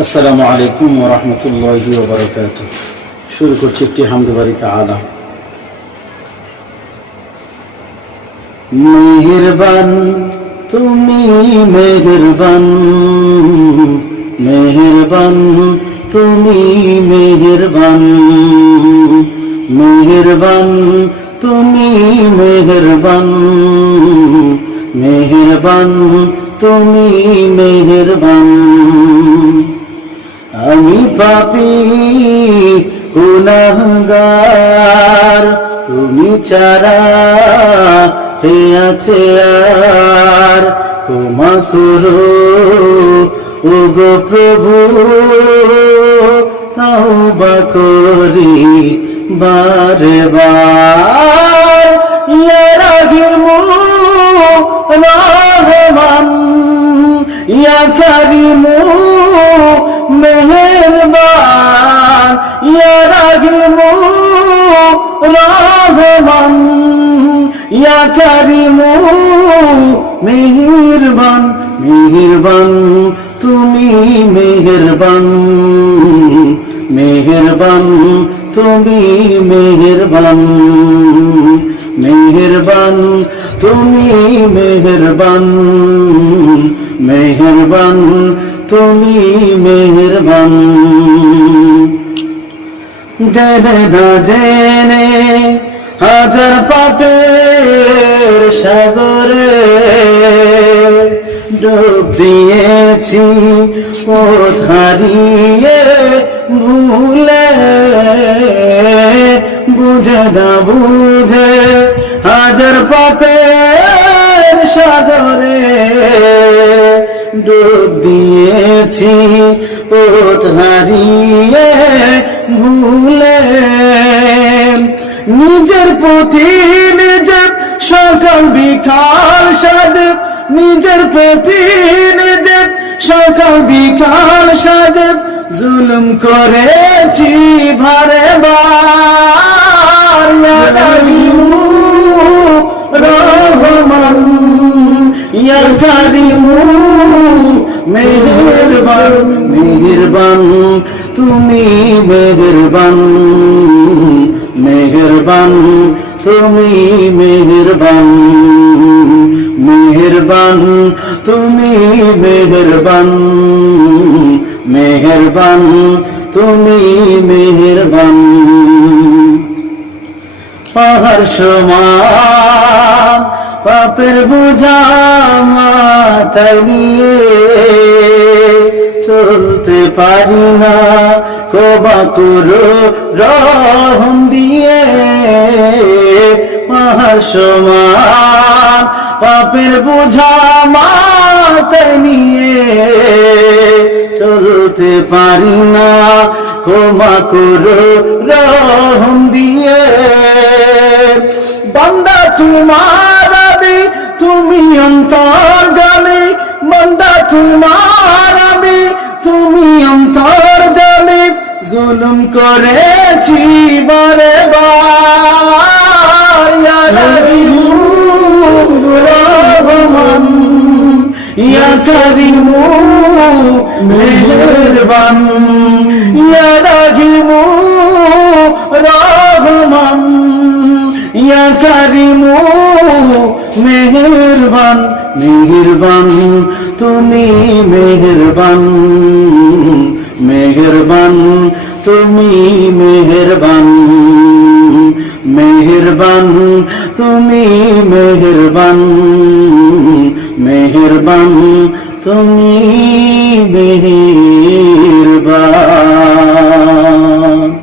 আসসালামু আলাইকুম ওয়া রাহমাতুল্লাহি ওয়া বারাকাতুহু। শুরু করছি একটি হামদ বারি তাআলা। মেহেরবান তুমি মেহেরবান, মেহেরবান তুমি মেহেরবান, মেহেরবান তুমি মেহেরবান, মেহেরবান তুমি মেহেরবান। আমি পাপী গুনাহগার, তুমি ছাড়া কে আছে আর? ক্ষমা করো ওগো প্রভু, তওবা করি বারে বার। ইয়া রাহিমু রহমান, ইয়া কারিমু মেহেরবান, ইয়া রাহিমু রহমান, ইয়া কারিমু মেহেরবান। মেহেরবান তুমি মেহেরবান, মেহেরবান তুমি মেহেরবান, মেহেরবান তুমি মেহেরবান, মেহেরবান তুমি মেহেরবান। জেনে না জেনে হাজার পাপের সাগরে ডুব দিয়েছি, পথ হারিয়ে ভুলে। বুঝে না বুঝে হাজার পাপের সাগরে ডুব দিয়েছি, পথ হারিয়ে ভুলে। নিজের প্রতি নিজের সকাল বিকাল সাধে, নিজের প্রতি নিজের সকাল বিকাল সাধে জুলুম করেছি ভারে বার। ইয়া কারিমু রহমান, ইয়া কারিমু মেহেরবান, মেহেরবান তুমি মেহেরবান, মেহেরবান তুমি মেহেরবান, মেহেরবান তুমি মেহেরবান, মেহেরবান তুমি মেহেরবান। পাহাড় সমান পাপের বোঝা মাথায় নিয়ে চলতে পারি না, তওবা করো রহম দিয়ে। পাহাড় সমান পাপের বোঝা মাথায় নিয়ে চলতে পারি না, ক্ষমা করো রহম দিয়ে। বান্দা তোমার আমি, তুমি অন্তর্যামী, বান্দা তোমার আমি, তুমি অন্তর্যামী। জুলুম করেছি বারে বার। ইয়া রাহিমু রহমান, ইয়া কারিমু মেহেরবান, ইয়া রাহিমু রহমান, ইয়া কারিমু মেহেরবান। মেহেরবান তুমি মেহেরবান, মেহেরবান তুমি মেহেরবান, মেহেরবান তুমি মেহেরবান, মেহেরবান তুমি মেহেরবান।